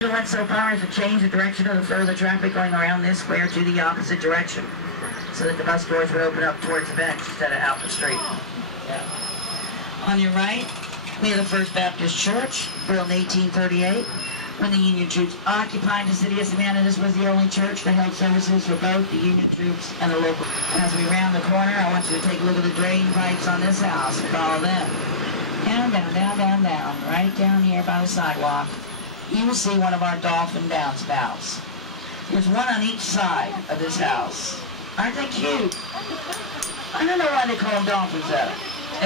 Went so far as to change the direction of the flow of the traffic going around this square to the opposite direction, so that the bus doors would open up towards the bench instead of out the street. Yeah. On your right, we have the First Baptist Church, built in 1838. When the Union troops occupied the city of Savannah, this was the only church that held services for both the Union troops and the local. As we round the corner, I want you to take a look at the drain pipes on this house and follow them. Down, down, down, down, down, right down here by the sidewalk. You will see one of our dolphin downspouts. There's one on each side of this house. Aren't they cute? I don't know why they call them dolphins though.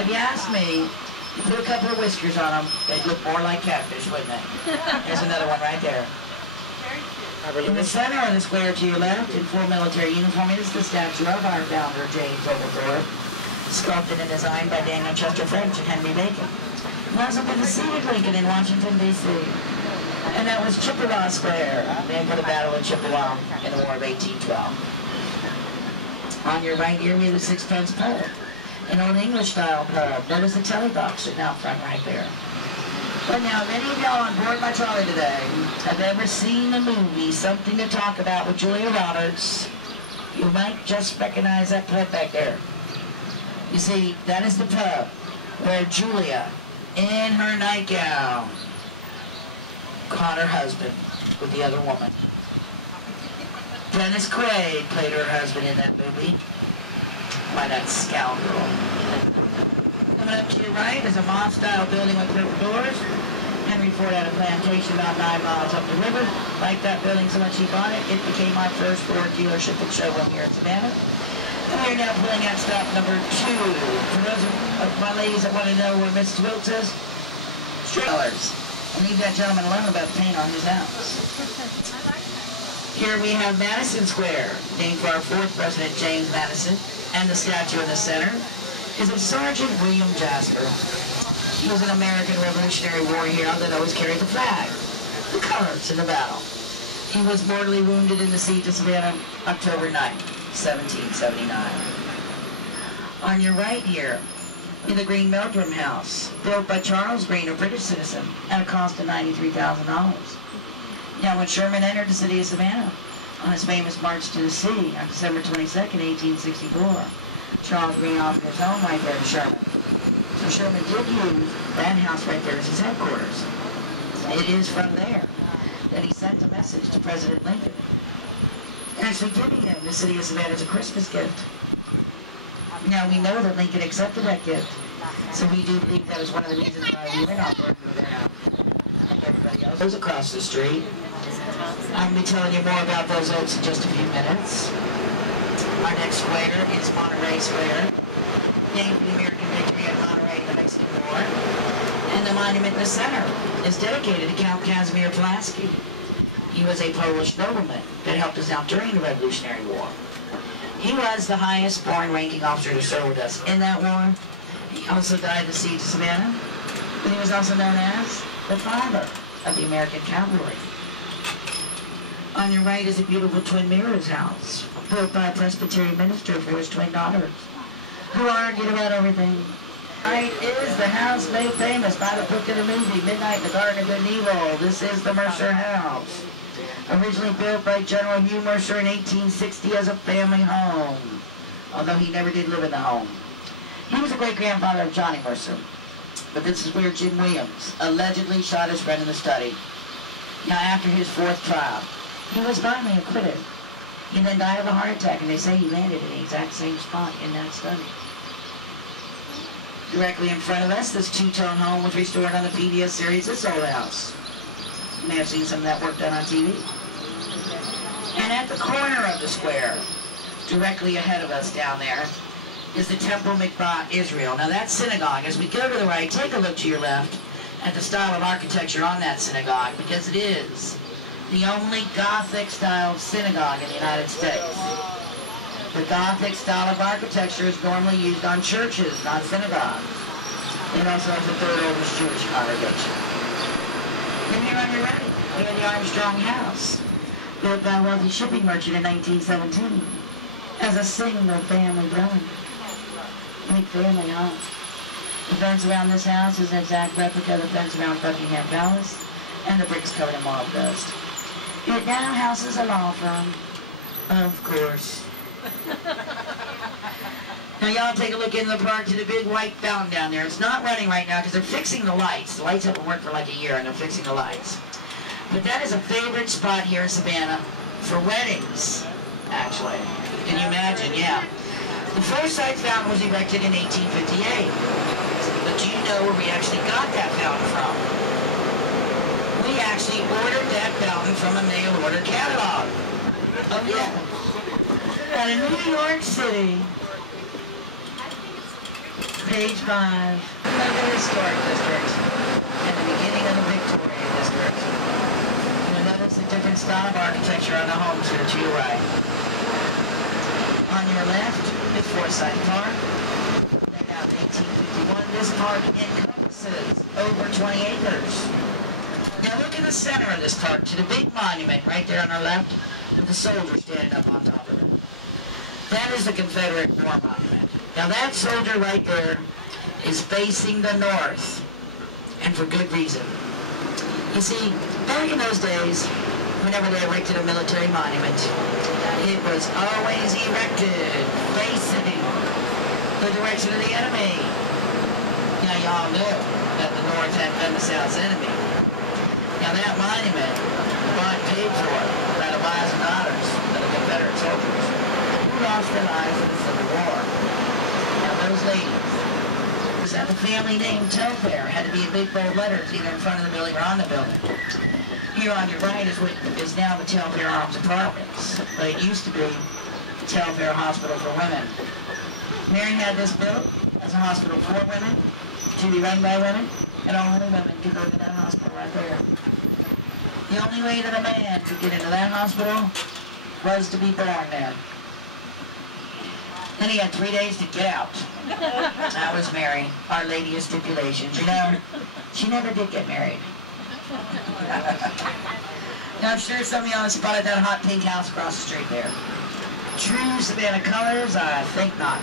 If you ask me, you put a couple of whiskers on them, they'd look more like catfish, wouldn't they? There's another one right there. In the center of the square to your left, in full military uniform, is the statue of our founder, James Oglethorpe, sculpted and designed by Daniel Chester French and Henry Bacon. He also been the seat of Lincoln in Washington, D.C. And that was Chippewa Square, named for the Battle of Chippewa in the War of 1812. On your right here, we have the Sixpence Pub, an old English-style pub. Notice the telebox sitting out front right there. But now, if any of y'all on board my trolley today have ever seen the movie Something to Talk About with Julia Roberts, you might just recognize that pub back there. You see, that is the pub where Julia, in her nightgown, caught her husband with the other woman. Dennis Quaid played her husband in that movie. Why, that scoundrel. Coming up to your right is a mob-style building with purple doors. Henry Ford had a plantation about 9 miles up the river. Liked that building so much he bought it. It became our first Ford dealership and showroom here in Savannah. And we are now pulling at stop number 2. For those of my ladies that want to know where Mrs. Wilkes is, straight colors. And leave that gentleman alone about the paint on his house. Here we have Madison Square, named for our 4th President, James Madison, and the statue in the center is of Sergeant William Jasper. He was an American Revolutionary War hero that always carried the flag, the colors in the battle. He was mortally wounded in the siege of Savannah, October 9, 1779. On your right here, in the Green Meldrum House, built by Charles Green, a British citizen, at a cost of $93,000. Now, when Sherman entered the city of Savannah on his famous march to the sea on December 22nd, 1864, Charles Green offered his home right there to Sherman. So Sherman did use that house right there as his headquarters. It is from there that he sent a message to President Lincoln, actually giving him the city of Savannah as a Christmas gift. Now, we know that Lincoln accepted that gift, so we do believe that is one of the reasons why we went out there now. Everybody else goes across the street. I'm going to be telling you more about those oaks in just a few minutes. Our next square is Monterey Square, named for the American victory at Monterey in the Mexican War. And the monument in the center is dedicated to Count Casimir Pulaski. He was a Polish nobleman that helped us out during the Revolutionary War. He was the highest foreign ranking officer to serve with us in that war. He also died at the siege of Savannah. And he was also known as the father of the American cavalry. On your right is a beautiful twin mirrors house, built by a Presbyterian minister for his twin daughters, who argued about everything. Right is the house made famous by the book of the movie, Midnight in the Garden of Good and Evil. This is the Mercer House. Originally built by General Hugh Mercer in 1860 as a family home, although he never did live in the home. He was a great-grandfather of Johnny Mercer, but this is where Jim Williams allegedly shot his friend in the study. Now, after his 4th trial, he was finally acquitted. He then died of a heart attack, and they say he landed in the exact same spot in that study. Directly in front of us, this 2-tone home was restored on the PBS series This Old House. You may have seen some of that work done on TV. And at the corner of the square, directly ahead of us down there, is the Temple Mikvah Israel. Now that synagogue, as we go to the right, take a look to your left at the style of architecture on that synagogue, because it is the only Gothic-style synagogue in the United States. The Gothic style of architecture is normally used on churches, not synagogues. It also has the 3rd oldest Jewish congregation. And here on your right, we have the Armstrong House, built by a wealthy shipping merchant in 1917 as a single-family dwelling. Big family home. The fence around this house is an exact replica of the fence around Buckingham Palace. and the brick's covered in mob dust. It now houses a law firm. Of course. Now y'all take a look into the park to the big white fountain down there. It's not running right now because they're fixing the lights. The lights haven't worked for like a year and they're fixing the lights. But that is a favorite spot here in Savannah for weddings, actually. Can you imagine? Yeah. The Forsyth Fountain was erected in 1858. But do you know where we actually got that fountain from? We actually ordered that fountain from a mail order catalog. Oh yeah. Out of New York City. Page 5. Another historic district. And the beginning of the Victorian district. You'll notice a different style of architecture on the homes here to your right. On your left is Forsyth Park. Named out in 1851. This park encompasses over 20 acres. Now look in the center of this park to the big monument right there on our left with the soldier standing up on top of it. That is the Confederate War Monument. Now that soldier right there is facing the north, and for good reason. You see, back in those days, whenever they erected a military monument, it was always erected facing the direction of the enemy. Now y'all know that the North had been the South's enemy. Now that monument was paid for by the wives and daughters of the Confederate soldiers who lost their lives in the Civil War. Now those ladies, was that the family name Telfair had to be in big bold letters either in front of the building or on the building. Here on your right is what is now the Telfair Arms Apartments, but it used to be Telfair Hospital for Women. Mary had this built as a hospital for women, to be run by women, and only women could go to that hospital right there. The only way that a man could get into that hospital was to be born there. Then he had 3 days to get out. That was Mary, Our Lady of Stipulations. You know, she never did get married. Now I'm sure some of y'all spotted that hot pink house across the street there. True Savannah colors? I think not.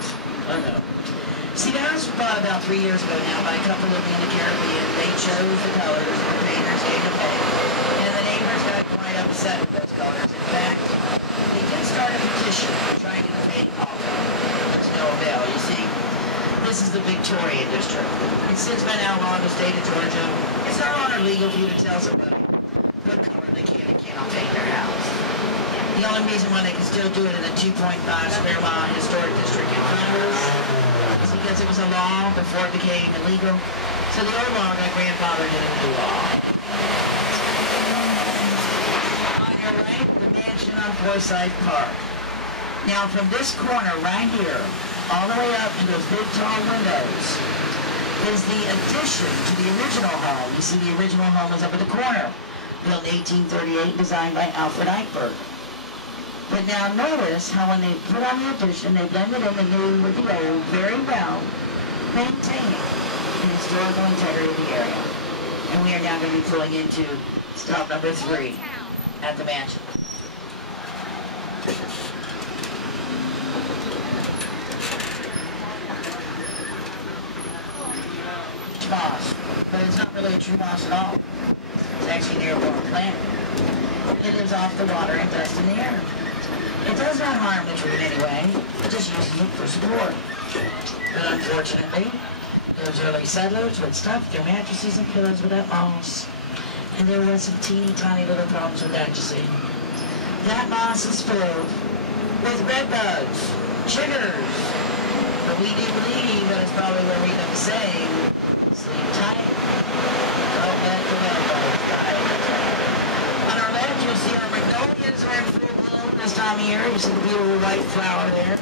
Oh no. See, the house was bought about 3 years ago now by a couple living in the Caribbean. They chose the colors and the painters gave them pay. And the neighbors got quite upset with those colors. In fact, they did start a petition trying to get the paint off. There's no avail. You see, this is the Victorian district. It's since been outlawed in the state of Georgia. It's no longer legal for you to tell somebody what color they can and cannot paint their house. The only reason why they can still do it in the 2.5 square mile historic district in front of us is because it was a law before it became illegal. So the old law got grandfathered into the new law. On your right, the mansion on Forsyth Park. Now from this corner right here, all the way up to those big tall windows, is the addition to the original home. You see the original home is up at the corner, built in 1838, designed by Alfred Eichberg. But now notice how when they put on the addition, they blended in the new with the old very well, maintaining the historical integrity of the area. And we are now going to be pulling into stop number 3 at the mansion. Moss, but it's not really a true moss at all. It's actually an airborne plant. It lives off the water and dust in the air. It does not harm the tree in any way. It just uses it for support. But unfortunately, those early settlers would stuff their mattresses and pillows with that moss. And there was some teeny tiny little problems with that, you see. That moss is filled with red bugs, chiggers. But we do believe that it's probably where we them saying, sleep tight, don't let the red bugs die. On our left, you'll see our magnolias are in full bloom this time of year. You see the beautiful white flower there.